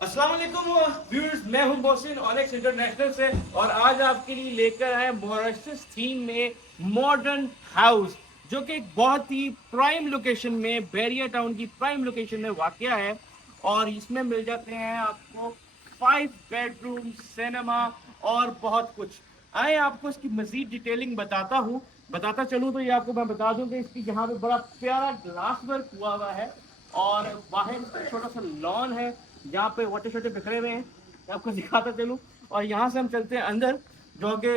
अस्सलाम वालेकुम व्यूअर्स, मैं हूं मोहसिन ऑनेक्स इंटरनेशनल से और आज आपके लिए लेकर आए मॉरिशस थीम में मॉडर्न हाउस, जो कि एक बहुत ही प्राइम लोकेशन में, बैरिया टाउन की प्राइम लोकेशन में वाक़या है। और इसमें मिल जाते हैं आपको 5 बेडरूम, सिनेमा और बहुत कुछ। आए आपको इसकी मजीद डिटेलिंग बताता चलूँ तो ये आपको मैं बता दूं कि इसकी यहाँ पे बड़ा प्यारा ग्लास वर्क हुआ है और बाहर छोटा सा लॉन है जहाँ पे छोटे छोटे बिखरे हुए हैं। मैं आपको दिखाता चलूँ और यहाँ से हम चलते हैं अंदर, जो कि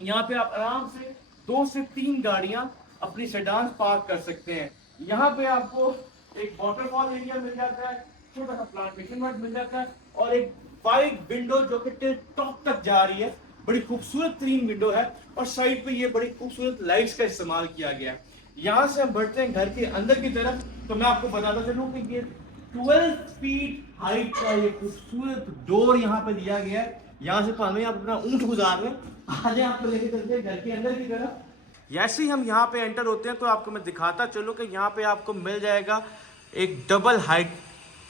यहाँ पे आप आराम से 2 से 3 गाड़ियाँ अपनी सेडान पार्क कर सकते हैं। यहाँ पे आपको एक वाटरफॉल एरिया मिल जाता है, छोटा सा प्लांटेशन वर्क मिल जाता है और एक 5 विंडो जो कि टिल टॉप तक जा रही है। बड़ी खूबसूरत 3 विंडो है और साइड पे ये बड़ी खूबसूरत लाइट्स का इस्तेमाल किया गया है। यहाँ से हम बढ़ते हैं घर के अंदर की तरफ, तो मैं आपको बताता चलूँ कि ये 12 फीट हाइट का ये खूबसूरत डोर यहाँ पे दिया गया है। यहाँ से पानी आप अपना ऊंट गुजार रहे हैं। आज आपको लेके चलते हैं घर के अंदर की तरफ। जैसे ही हम यहाँ पे एंटर होते हैं तो आपको मैं दिखाता चलूँ कि यहाँ पे आपको मिल जाएगा एक डबल हाइट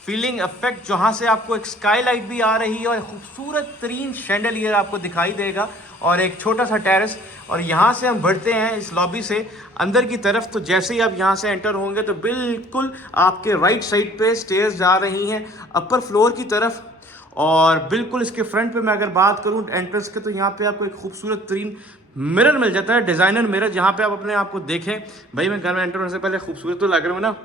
फीलिंग इफेक्ट, जहाँ से आपको एक स्काईलाइट भी आ रही है और खूबसूरत तरीन शैंडलियर आपको दिखाई देगा और एक छोटा सा टेरेस। और यहाँ से हम बढ़ते हैं इस लॉबी से अंदर की तरफ, तो जैसे ही आप यहाँ से एंटर होंगे तो बिल्कुल आपके राइट साइड पे स्टेयर्स जा रही हैं अपर फ्लोर की तरफ। और बिल्कुल इसके फ्रंट पे मैं अगर बात करूँ एंट्रेंस के, तो यहाँ पे आपको एक खूबसूरत तरीन मिरर मिल जाता है, डिज़ाइनर मिरर, जहाँ पे आप अपने आप को देखें। भाई मैं घर में एंटर होने से पहले खूबसूरत तो लग रहा हूँ ना।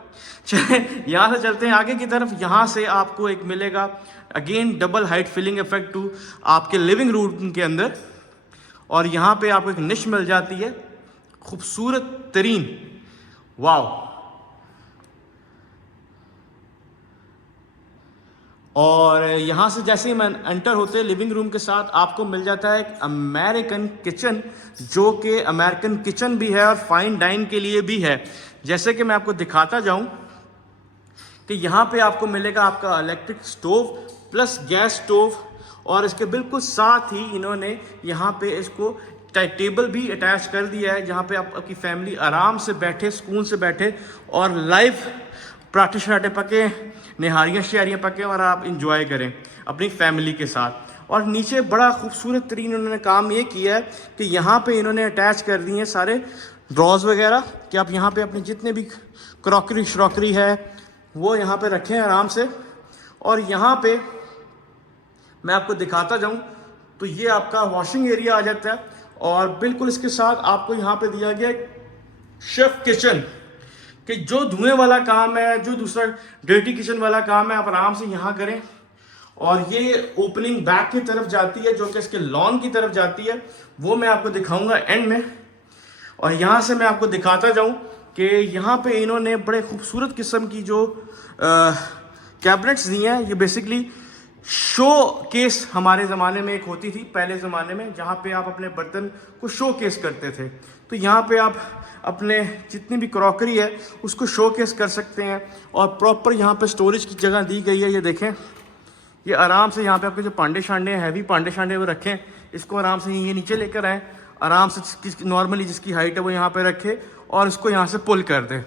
चले यहाँ से चलते हैं आगे की तरफ। यहाँ से आपको एक मिलेगा again double height feeling effect to आपके लिविंग रूम के अंदर। और यहाँ पे आपको एक निश मिल जाती है खूबसूरत तरीन, वाव। और यहाँ से जैसे ही मैं एंटर होते हैं लिविंग रूम के साथ आपको मिल जाता है एक अमेरिकन किचन, जो कि अमेरिकन किचन भी है और फाइन डाइन के लिए भी है। जैसे कि मैं आपको दिखाता जाऊँ कि यहाँ पे आपको मिलेगा आपका electric stove plus gas stove, और इसके बिल्कुल साथ ही इन्होंने यहाँ पे इसको टेबल भी अटैच कर दिया है, जहाँ पे आपकी फैमिली आराम से बैठे, सुकून से बैठे और लाइव पराठे शराठे पके, निहारियाँ शहरियाँ पके और आप इंजॉय करें अपनी फैमिली के साथ। और नीचे बड़ा खूबसूरत तरीन उन्होंने काम ये किया है कि यहाँ पे इन्होंने अटैच कर दिए हैं सारे ड्रॉज वगैरह, कि आप यहाँ पे अपने जितने भी क्रॉकरी श्रॉकरी है वो यहाँ पे रखें आराम से। और यहाँ पे मैं आपको दिखाता जाऊँ तो ये आपका वॉशिंग एरिया आ जाता है और बिल्कुल इसके साथ आपको यहाँ पे दिया गया शेफ किचन, कि जो धुएं वाला काम है, जो दूसरा डर्टी किचन वाला काम है, आप आराम से यहाँ करें। और ये ओपनिंग बैक की तरफ जाती है, जो कि इसके लॉन की तरफ जाती है, वो मैं आपको दिखाऊंगा एंड में। और यहाँ से मैं आपको दिखाता जाऊँ कि यहाँ पे इन्होंने बड़े खूबसूरत किस्म की जो कैबिनेट्स दी हैं। ये बेसिकली शो केस हमारे ज़माने में एक होती थी पहले ज़माने में, जहाँ पे आप अपने बर्तन को शो केस करते थे। तो यहाँ पे आप अपने जितनी भी क्रॉकरी है उसको शो केस कर सकते हैं और प्रॉपर यहाँ पे स्टोरेज की जगह दी गई है। ये देखें, ये आराम से यहाँ पे आपके जो पांडे शांडे हैं, हैवी पांडे शांडे वो रखें, इसको आराम से ये नीचे लेकर आएँ, आराम से नॉर्मली जिसकी हाइट है वो यहाँ पे रखे और इसको यहाँ से पुल कर दें।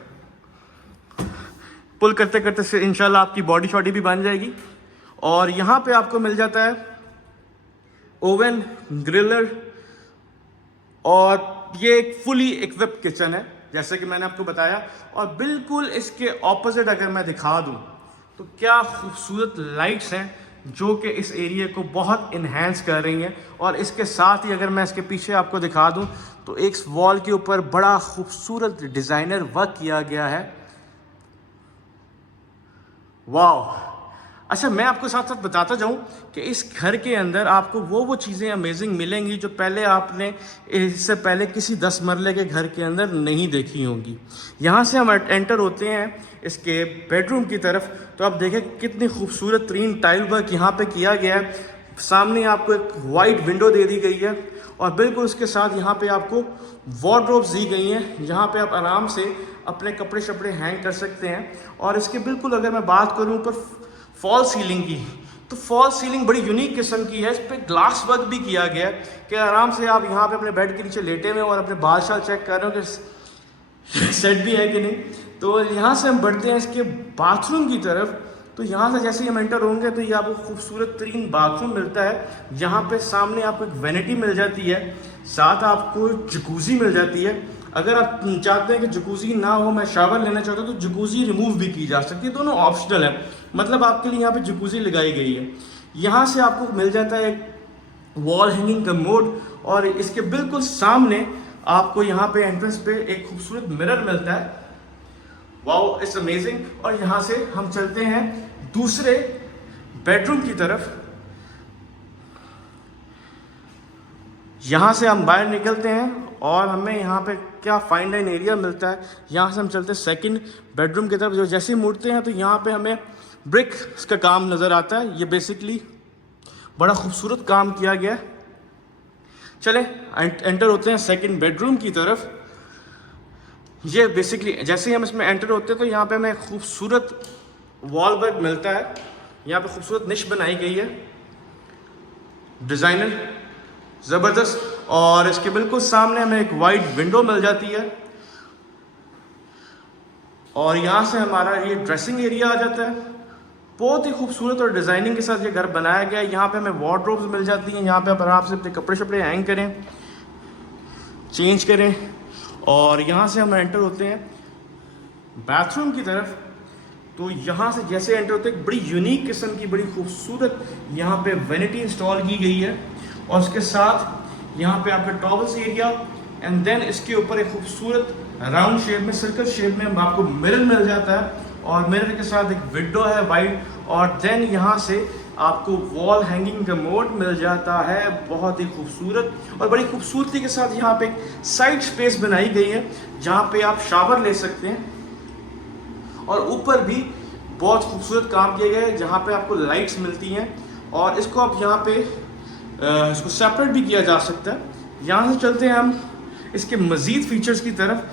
पुल करते करते से इंशाल्लाह आपकी बॉडी शॉडी भी बन जाएगी। और यहाँ पे आपको मिल जाता है ओवन, ग्रिलर, और ये एक फुली इक्विप्ड किचन है जैसे कि मैंने आपको बताया। और बिल्कुल इसके ऑपोजिट अगर मैं दिखा दूँ तो क्या खूबसूरत लाइट्स हैं जो कि इस एरिया को बहुत इन्हेंस कर रही हैं। और इसके साथ ही अगर मैं इसके पीछे आपको दिखा दूँ तो एक वॉल के ऊपर बड़ा खूबसूरत डिज़ाइनर वर्क किया गया है, वाह। अच्छा, मैं आपको साथ साथ बताता जाऊं कि इस घर के अंदर आपको वो चीज़ें अमेजिंग मिलेंगी जो पहले आपने इससे पहले किसी 10 मरले के घर के अंदर नहीं देखी होंगी। यहाँ से हम एंटर होते हैं इसके बेडरूम की तरफ, तो आप देखें कितनी खूबसूरत तरीन टाइल वर्क यहाँ पे किया गया है। सामने आपको एक वाइट विंडो दे दी गई है और बिल्कुल उसके साथ यहाँ पे आपको वार्डरोब्स दी गई हैं, जहाँ पे आप आराम से अपने कपड़े शपड़े हैंग कर सकते हैं। और इसके बिल्कुल अगर मैं बात करूँ ऊपर फॉल सीलिंग की, तो फॉल सीलिंग बड़ी यूनिक किस्म की है। इस पर ग्लास वर्क भी किया गया है कि आराम से आप यहाँ पे अपने बेड के नीचे लेटे हुए और अपने बाल शाल चेक कर रहे हो कि सेट भी है कि नहीं। तो यहाँ से हम बढ़ते हैं इसके बाथरूम की तरफ तो यहाँ से जैसे ही हम एंटर होंगे तो ये आपको खूबसूरत तरीन बाथरूम मिलता है, जहाँ पे सामने आपको एक वैनिटी मिल जाती है, साथ आपको जकूज़ी मिल जाती है। अगर आप चाहते हैं कि जकूज़ी ना हो, मैं शावर लेना चाहता हूँ, तो जकूज़ी रिमूव भी की जा सकती है, दोनों ऑप्शनल है, मतलब आपके लिए यहाँ पे जकूज़ी लगाई गई है। यहाँ से आपको मिल जाता है एक वॉल हैंगिंग कमोड, और इसके बिल्कुल सामने आपको यहाँ पे एंट्रेंस पे एक खूबसूरत मिरर मिलता है। Wow, it's amazing. और यहाँ से हम चलते हैं दूसरे बेडरूम की तरफ। यहाँ से हम बाहर निकलते हैं और हमें यहाँ पे क्या फाइन डाइन एरिया मिलता है। यहाँ से हम चलते हैं सेकंड बेडरूम की तरफ। जो जैसे ही मुड़ते हैं तो यहाँ पे हमें ब्रिक का काम नज़र आता है। ये बेसिकली बड़ा खूबसूरत काम किया गया है। चले एंटर होते हैं सेकंड बेडरूम की तरफ। ये बेसिकली जैसे ही हम इसमें एंटर होते हैं तो यहाँ पे हमें खूबसूरत वॉल वर्क मिलता है। यहाँ पे खूबसूरत निश बनाई गई है, डिज़ाइनर ज़बरदस्त। और इसके बिल्कुल सामने हमें एक वाइड विंडो मिल जाती है, और यहाँ से हमारा ये ड्रेसिंग एरिया आ जाता है। बहुत ही खूबसूरत और डिज़ाइनिंग के साथ ये घर बनाया गया है। यहाँ पे हमें वार्डरोब्स मिल जाती हैं, यहाँ पे आप आराम से अपने कपड़े शपड़े हैंग करें, चेंज करें। और यहाँ से हम एंटर होते हैं बाथरूम की तरफ। तो यहाँ से जैसे एंटर होते हैं, बड़ी यूनिक किस्म की बड़ी खूबसूरत यहाँ पे वैनिटी इंस्टॉल की गई है, और उसके साथ यहाँ पे आपका टॉवल्स एरिया, एंड देन इसके ऊपर एक खूबसूरत राउंड शेप में, सर्कल शेप में आपको मिरर मिल जाता है, और मिरर के साथ एक विंडो है वाइड। और देन यहाँ से आपको वॉल हैंगिंग कमोड मिल जाता है, बहुत ही खूबसूरत। और बड़ी खूबसूरती के साथ यहाँ पे एक साइड स्पेस बनाई गई है, जहाँ पे आप शावर ले सकते हैं। और ऊपर भी बहुत खूबसूरत काम किया गया है, जहाँ पे आपको लाइट्स मिलती हैं, और इसको आप यहाँ पे इसको सेपरेट भी किया जा सकता है। यहाँ से चलते हैं हम इसके मज़ीद फीचर्स की तरफ।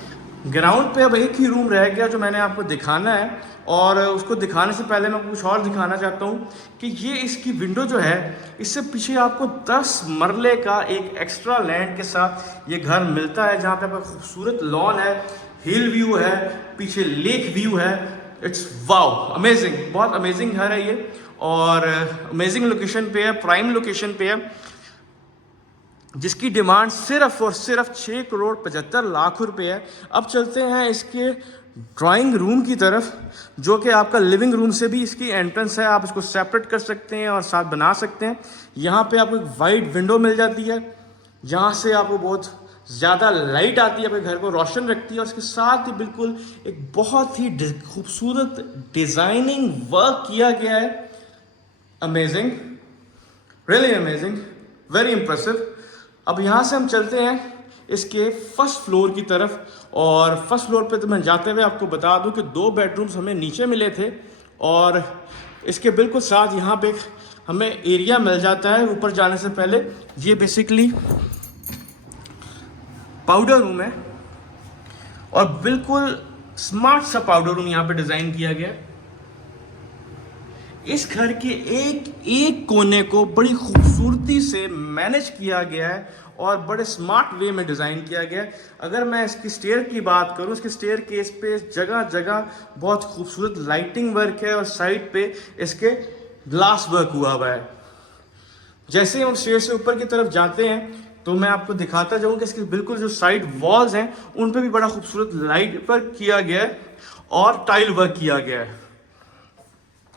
ग्राउंड पे अब एक ही रूम रह गया जो मैंने आपको दिखाना है, और उसको दिखाने से पहले मैं कुछ और दिखाना चाहता हूँ कि ये इसकी विंडो जो है, इससे पीछे आपको 10 मरले का एक एक्स्ट्रा लैंड के साथ ये घर मिलता है, जहाँ पे आपका खूबसूरत लॉन है, हिल व्यू है, पीछे लेक व्यू है। इट्स वाओ, अमेजिंग, बहुत अमेजिंग घर है ये, और अमेजिंग लोकेशन पे है, प्राइम लोकेशन पे है, जिसकी डिमांड सिर्फ और सिर्फ 6,75,00,000 रुपये है। अब चलते हैं इसके ड्राइंग रूम की तरफ, जो कि आपका लिविंग रूम से भी इसकी एंट्रेंस है। आप इसको सेपरेट कर सकते हैं और साथ बना सकते हैं। यहाँ पे आपको एक वाइड विंडो मिल जाती है, जहाँ से आपको बहुत ज़्यादा लाइट आती है, अपने घर को रोशन रखती है। और इसके साथ ही बिल्कुल एक बहुत ही खूबसूरत डिज़ाइनिंग वर्क किया गया है। Amazing, really amazing, very impressive. अब यहाँ से हम चलते हैं इसके फर्स्ट फ्लोर की तरफ, और फर्स्ट फ्लोर पे तो मैं जाते हुए आपको बता दूं कि 2 बेडरूम्स हमें नीचे मिले थे, और इसके बिल्कुल साथ यहाँ पे हमें एरिया मिल जाता है। ऊपर जाने से पहले ये बेसिकली पाउडर रूम है, और बिल्कुल स्मार्ट सा पाउडर रूम यहाँ पे डिज़ाइन किया गया है। इस घर के एक एक कोने को बड़ी खूबसूरती से मैनेज किया गया है, और बड़े स्मार्ट वे में डिज़ाइन किया गया है। अगर मैं इसकी स्टेयर की बात करूं, इसके स्टेयर केस पे जगह जगह बहुत खूबसूरत लाइटिंग वर्क है, और साइड पे इसके ग्लास वर्क हुआ हुआ है। जैसे ही हम स्टेयर से ऊपर की तरफ जाते हैं तो मैं आपको दिखाता जाऊँ कि इसके बिल्कुल जो साइड वॉल्स हैं उन पे भी बड़ा खूबसूरत लाइट वर्क किया गया है, और टाइल वर्क किया गया है।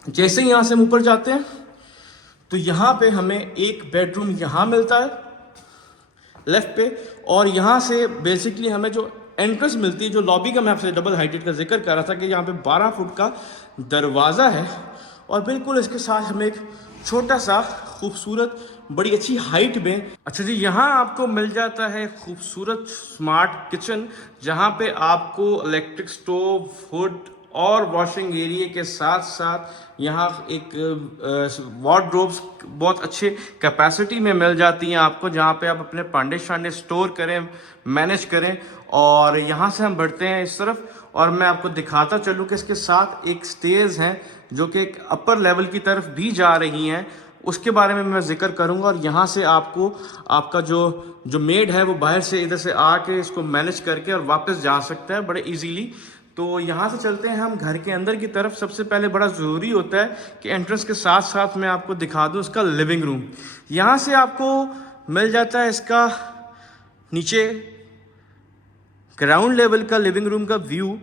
जैसे ही यहाँ से हम ऊपर जाते हैं तो यहाँ पे हमें एक बेडरूम यहाँ मिलता है लेफ्ट पे, और यहाँ से बेसिकली हमें जो एंट्रेंस मिलती है, जो लॉबी का मैं आपसे डबल हाइटेड का जिक्र कर रहा था कि यहाँ पे 12 फुट का दरवाज़ा है, और बिल्कुल इसके साथ हमें एक छोटा सा खूबसूरत बड़ी अच्छी हाइट में। अच्छा जी, यहाँ आपको मिल जाता है खूबसूरत स्मार्ट किचन, जहाँ पे आपको इलेक्ट्रिक स्टोव, हुड और वॉशिंग एरिया के साथ साथ यहाँ एक वार्डरोब्स बहुत अच्छे कैपेसिटी में मिल जाती हैं आपको, जहाँ पे आप अपने पांडे शांडे स्टोर करें, मैनेज करें। और यहाँ से हम बढ़ते हैं इस तरफ, और मैं आपको दिखाता चलूँ कि इसके साथ एक स्टेज हैं जो कि एक अपर लेवल की तरफ भी जा रही हैं, उसके बारे में मैं जिक्र करूंगा। और यहाँ से आपको आपका जो मेड है वो बाहर से इधर से आके इसको मैनेज करके और वापस जा सकता है बड़े इजीली। तो यहाँ से चलते हैं हम घर के अंदर की तरफ। सबसे पहले बड़ा ज़रूरी होता है कि एंट्रेंस के साथ साथ मैं आपको दिखा दूँ इसका लिविंग रूम। यहाँ से आपको मिल जाता है इसका नीचे ग्राउंड लेवल का लिविंग रूम का व्यू।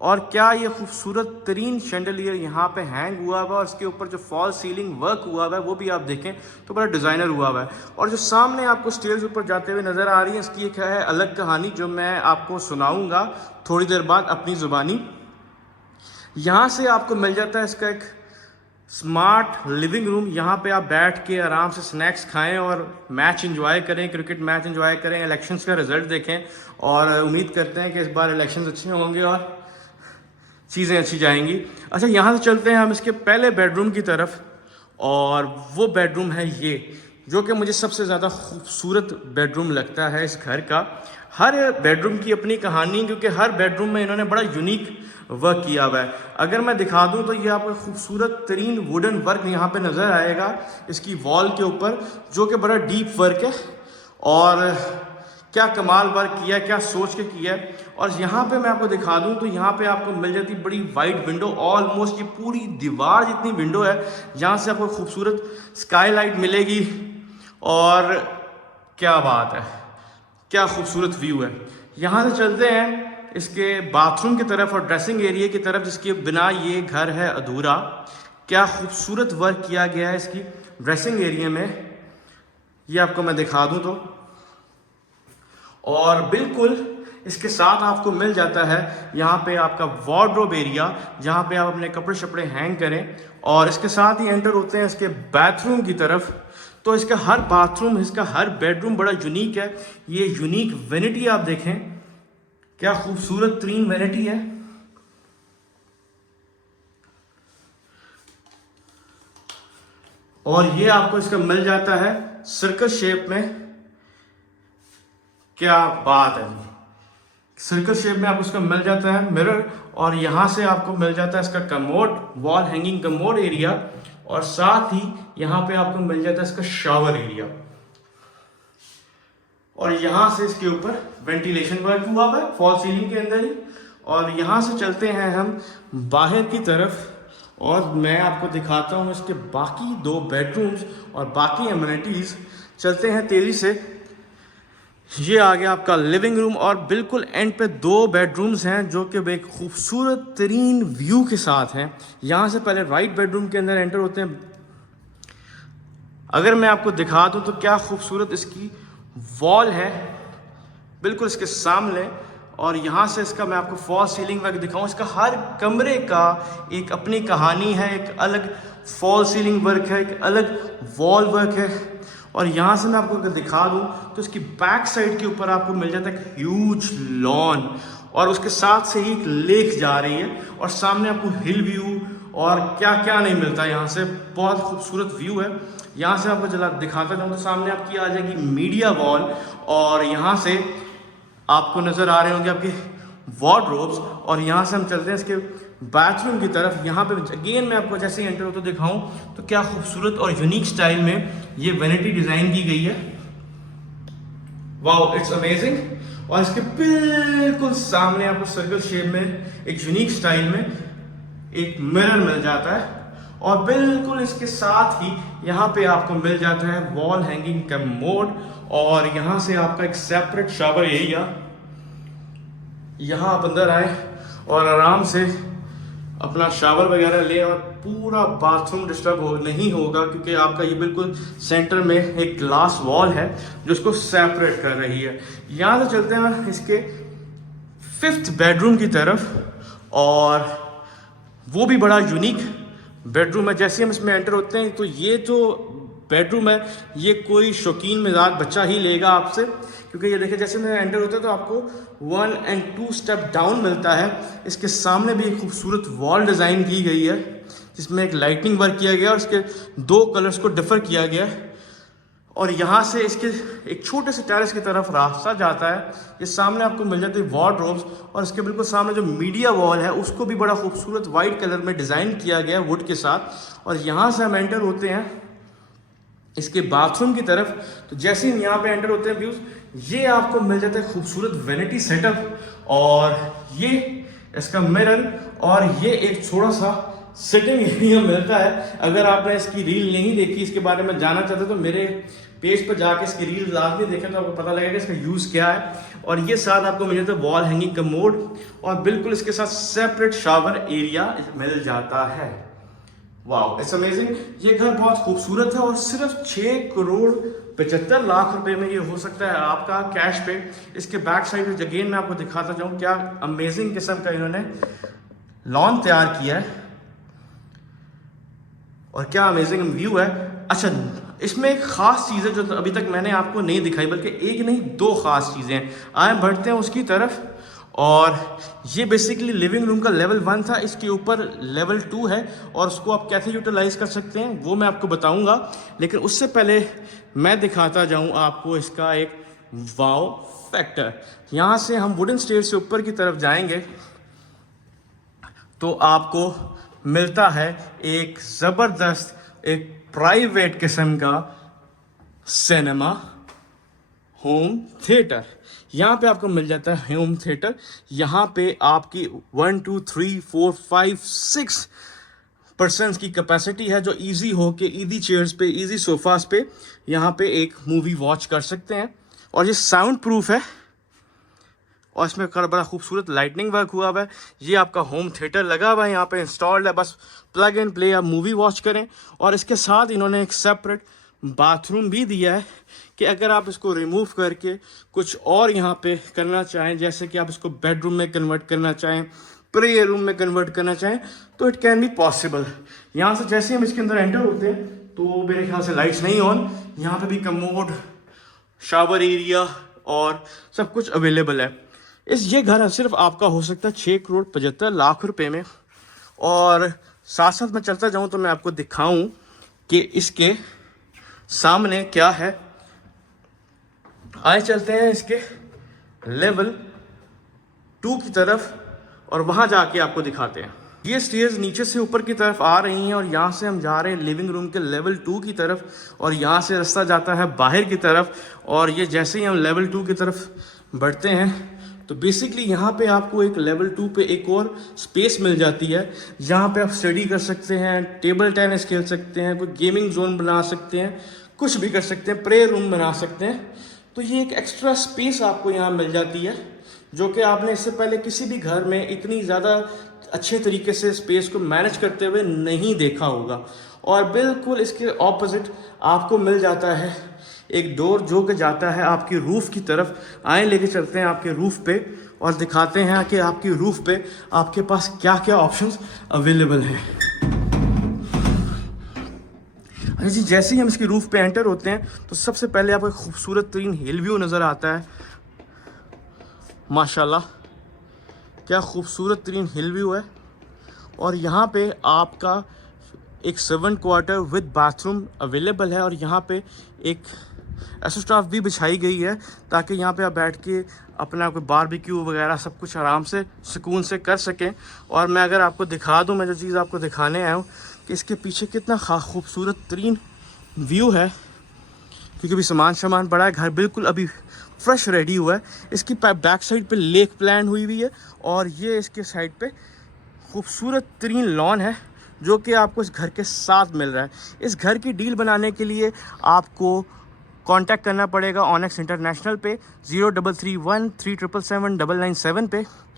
और क्या ये खूबसूरत तरीन शैंडलियर यहाँ पे हैंग हुआ हुआ है, और इसके ऊपर जो फॉल सीलिंग वर्क हुआ हुआ है वो भी आप देखें तो बड़ा डिज़ाइनर हुआ हुआ है। और जो सामने आपको स्टेयर्स ऊपर जाते हुए नज़र आ रही है, इसकी एक है अलग कहानी जो मैं आपको सुनाऊंगा थोड़ी देर बाद अपनी ज़ुबानी। यहाँ से आपको मिल जाता है इसका एक स्मार्ट लिविंग रूम। यहाँ पे आप बैठ के आराम से स्नैक्स खाएं और मैच एंजॉय करें, क्रिकेट मैच एंजॉय करें, इलेक्शंस का रिजल्ट देखें। और उम्मीद करते हैं कि इस बार इलेक्शंस अच्छे होंगे और चीज़ें अच्छी जाएंगी। अच्छा, यहाँ से चलते हैं हम इसके पहले बेडरूम की तरफ, और वो बेडरूम है ये, जो कि मुझे सबसे ज़्यादा खूबसूरत बेडरूम लगता है इस घर का। हर बेडरूम की अपनी कहानी, क्योंकि हर बेडरूम में इन्होंने बड़ा यूनिक वर्क किया हुआ है। अगर मैं दिखा दूं तो ये आपको खूबसूरत तरीन वुडन वर्क यहाँ पे नज़र आएगा इसकी वॉल के ऊपर, जो कि बड़ा डीप वर्क है। और क्या कमाल वर्क किया है, क्या सोच के किया है। और यहाँ पे मैं आपको दिखा दूं तो यहाँ पे आपको मिल जाती बड़ी वाइड विंडो, ऑलमोस्ट ये पूरी दीवार जितनी विंडो है, जहाँ से आपको खूबसूरत स्काईलाइट मिलेगी। और क्या बात है, क्या खूबसूरत व्यू है। यहाँ से चलते हैं इसके बाथरूम की तरफ और ड्रेसिंग एरिया की तरफ, जिसके बिना ये घर है अधूरा। क्या खूबसूरत वर्क किया गया है इसकी ड्रेसिंग एरिया में, ये आपको मैं दिखा दूं तो। और बिल्कुल इसके साथ आपको मिल जाता है यहाँ पे आपका वार्डरोब एरिया, जहाँ पे आप अपने कपड़े शपड़े हैंग करें। और इसके साथ ही एंटर होते हैं इसके बाथरूम की तरफ। तो इसका हर बाथरूम, इसका हर बेडरूम बड़ा यूनिक है। ये यूनिक वेनिटी आप देखें, क्या खूबसूरत तरीन वेनिटी है। और ये आपको इसका मिल जाता है सर्कल शेप में। क्या बात है जी, सर्कल शेप में आपको इसका मिल जाता है मिरर। और यहाँ से आपको मिल जाता है इसका commode, wall hanging commode area. और साथ ही यहाँ पे आपको मिल जाता है इसका शावर एरिया। और यहाँ से इसके ऊपर वेंटिलेशन वर्क हुआ हुआ है फॉल सीलिंग के अंदर ही। और यहाँ से चलते हैं हम बाहर की तरफ, और मैं आपको दिखाता हूँ इसके बाकी दो बेडरूम्स और बाकी एमिनिटीज़। चलते हैं तेज़ी से। ये आ गया आपका लिविंग रूम, और बिल्कुल एंड पे दो बेडरूम्स हैं जो कि एक खूबसूरत तरीन व्यू के साथ हैं। यहाँ से पहले राइट बेडरूम के अंदर एंटर होते हैं। अगर मैं आपको दिखा दूँ तो क्या खूबसूरत इसकी वॉल है बिल्कुल इसके सामने। और यहाँ से इसका मैं आपको फॉल सीलिंग वर्क दिखाऊं। इसका हर कमरे का एक अपनी कहानी है, एक अलग फॉल सीलिंग वर्क है, एक अलग वॉल वर्क है। और यहाँ से मैं आपको अगर दिखा दूँ तो इसकी बैक साइड के ऊपर आपको मिल जाता है एक ह्यूज लॉन, और उसके साथ से ही एक लेक जा रही है, और सामने आपको हिल व्यू और क्या क्या नहीं मिलता। यहाँ से बहुत खूबसूरत व्यू है। यहाँ से आपको चला दिखाता जाऊँ तो सामने आपकी आ जाएगी मीडिया वॉल, और यहाँ से आपको नज़र आ रहे होंगे आपके वार्डरोब्स। और यहाँ से हम चलते हैं इसके बाथरूम की तरफ। यहाँ पे अगेन मैं आपको जैसे ही एंटर होता दिखाऊं तो क्या खूबसूरत और यूनिक स्टाइल में ये वेनिटी डिज़ाइन की गई है। Wow, it's amazing. और इसके बिल्कुल सामने आपको सर्कल शेप में एक यूनिक स्टाइल में एक मिरर मिल जाता है। और बिल्कुल इसके साथ ही यहाँ पे आपको मिल जाता है वॉल हैंगिंग कमोड, और यहाँ से आपका एक सेपरेट शावर एरिया। यहाँ आप अंदर आए और आराम से अपना शावर वगैरह ले, और पूरा बाथरूम डिस्टर्ब नहीं होगा, क्योंकि आपका ये बिल्कुल सेंटर में एक ग्लास वॉल है जो इसको सेपरेट कर रही है। यहाँ से चलते हैं इसके 5th बेडरूम की तरफ, और वो भी बड़ा यूनिक बेडरूम है। जैसे हम इसमें एंटर होते हैं तो ये जो बेडरूम है ये कोई शौकीन मिजाज बच्चा ही लेगा आपसे, क्योंकि ये देखिए जैसे में एंटर होता है तो आपको 1 और 2 स्टेप डाउन मिलता है। इसके सामने भी एक खूबसूरत वॉल डिज़ाइन की गई है जिसमें एक लाइटिंग वर्क किया गया और इसके 2 कलर्स को डिफर किया गया है। और यहाँ से इसके एक छोटे से टेरेस की तरफ रास्ता जाता है। ये सामने आपको मिल जाती है वार्डरोब्स, और इसके बिल्कुल सामने जो मीडिया वॉल है उसको भी बड़ा खूबसूरत वाइट कलर में डिज़ाइन किया गया है वुड के साथ। और यहाँ से हम एंटर होते हैं इसके बाथरूम की तरफ। तो जैसे ही यहाँ पे एंटर होते हैं व्यूज़, ये आपको मिल जाता है खूबसूरत वेनिटी सेटअप। और ये इसका मिरर, और ये एक थोड़ा सा सिटिंग एरिया मिलता है। अगर आपने इसकी रील नहीं देखी, इसके बारे में जानना चाहते तो मेरे पेज पर जाके इसकी रील लाजमी देखें तो आपको पता लगेगा इसका यूज़ क्या है। और ये साथ आपको मिल जाता है वॉल हैंगिंग कमोड, और बिल्कुल इसके साथ सेपरेट शावर एरिया मिल जाता है। Wow, it's amazing. ये घर बहुत खूबसूरत है और सिर्फ 6,75,00,000 रुपए में ये हो सकता है आपका कैश पे। इसके बैक साइड अगेन मैं आपको दिखाता जाऊँ, क्या अमेजिंग किस्म का इन्होंने लॉन तैयार किया है और क्या अमेजिंग व्यू है। अच्छा, इसमें एक ख़ास चीज़ है जो अभी तक मैंने आपको नहीं दिखाई, बल्कि एक नहीं दो ख़ास चीज़ें हैं। आए बढ़ते हैं उसकी तरफ। और ये बेसिकली लिविंग रूम का लेवल 1 था, इसके ऊपर लेवल 2 है और उसको आप कैसे यूटिलाइज कर सकते हैं वो मैं आपको बताऊंगा। लेकिन उससे पहले मैं दिखाता जाऊं आपको इसका एक वाव फैक्टर। यहाँ से हम वुडन स्टेयर से ऊपर की तरफ जाएंगे तो आपको मिलता है एक ज़बरदस्त, एक प्राइवेट किस्म का सिनेमा होम थिएटर। यहाँ पे आपको मिल जाता है होम थिएटर। यहाँ पे आपकी 1 2 3 4 5 6 पर्सन्स की कैपेसिटी है, जो इजी हो के इजी चेयर्स पे, इजी सोफास पे यहाँ पे एक मूवी वॉच कर सकते हैं। और ये साउंड प्रूफ है और इसमें बड़ा खूबसूरत लाइटनिंग वर्क हुआ हुआ है। ये आपका होम थिएटर लगा हुआ है, यहाँ पे इंस्टॉल्ड है, बस प्लग एंड प्ले आप मूवी वॉच करें। और इसके साथ इन्होंने एक सेपरेट बाथरूम भी दिया है कि अगर आप इसको रिमूव करके कुछ और यहाँ पे करना चाहें, जैसे कि आप इसको बेडरूम में कन्वर्ट करना चाहें, प्रे रूम में कन्वर्ट करना चाहें, तो इट कैन बी पॉसिबल। यहाँ से जैसे हम इसके अंदर एंटर होते हैं तो मेरे ख्याल से लाइट्स नहीं ऑन, यहाँ पे भी कमोड, शावर एरिया और सब कुछ अवेलेबल है। ये घर सिर्फ आपका हो सकता है 6,75,00,000 रुपए में। और साथ साथ मैं चलता जाऊँ तो मैं आपको दिखाऊं कि इसके सामने क्या है। आए चलते हैं इसके लेवल 2 की तरफ और वहां जाके आपको दिखाते हैं। ये स्टेयर्स नीचे से ऊपर की तरफ आ रही हैं और यहाँ से हम जा रहे हैं लिविंग रूम के लेवल 2 की तरफ, और यहाँ से रास्ता जाता है बाहर की तरफ। और ये जैसे ही हम लेवल 2 की तरफ बढ़ते हैं तो बेसिकली यहाँ पे आपको एक लेवल 2 पे एक और स्पेस मिल जाती है, जहाँ पे आप स्टडी कर सकते हैं, टेबल टेनिस खेल सकते हैं, कोई गेमिंग जोन बना सकते हैं, कुछ भी कर सकते हैं, प्रे रूम बना सकते हैं। तो ये एक एक्स्ट्रा स्पेस आपको यहाँ मिल जाती है, जो कि आपने इससे पहले किसी भी घर में इतनी ज़्यादा अच्छे तरीके से स्पेस को मैनेज करते हुए नहीं देखा होगा। और बिल्कुल इसके ऑपोजिट आपको मिल जाता है एक डोर जो कि जाता है आपकी रूफ़ की तरफ। आए लेके चलते हैं आपके रूफ़ पे और दिखाते हैं कि आपकी रूफ़ पे आपके पास क्या क्या ऑप्शंस अवेलेबल हैं। अच्छा जी, जैसे ही हम इसकी रूफ़ पे एंटर होते हैं तो सबसे पहले आपको एक खूबसूरत तरीन हिल व्यू नज़र आता है। माशाल्लाह, क्या खूबसूरत तरीन हिल व्यू है। और यहाँ पे आपका एक servant quarter with bathroom available है, और यहाँ पे एक एस्ट्रोस्टाफ भी बिछाई गई है ताकि यहाँ पे आप बैठ के अपना कोई बारबेक्यू वगैरह सब कुछ आराम से सुकून से कर सकें। और मैं अगर आपको दिखा दूँ, मैं जो चीज़ आपको दिखाने आया हूँ कि इसके पीछे कितना खूबसूरत तरीन व्यू है, क्योंकि अभी सामान पड़ा है। घर बिल्कुल अभी फ्रेश रेडी हुआ है। इसकी बैक साइड पे लेक प्लान हुई है और ये इसके साइड पे खूबसूरत तरीन लॉन है जो कि आपको इस घर के साथ मिल रहा है। इस घर की डील बनाने के लिए आपको कांटेक्ट करना पड़ेगा ऑनेक्स इंटरनेशनल पे 0331 377 997 पे।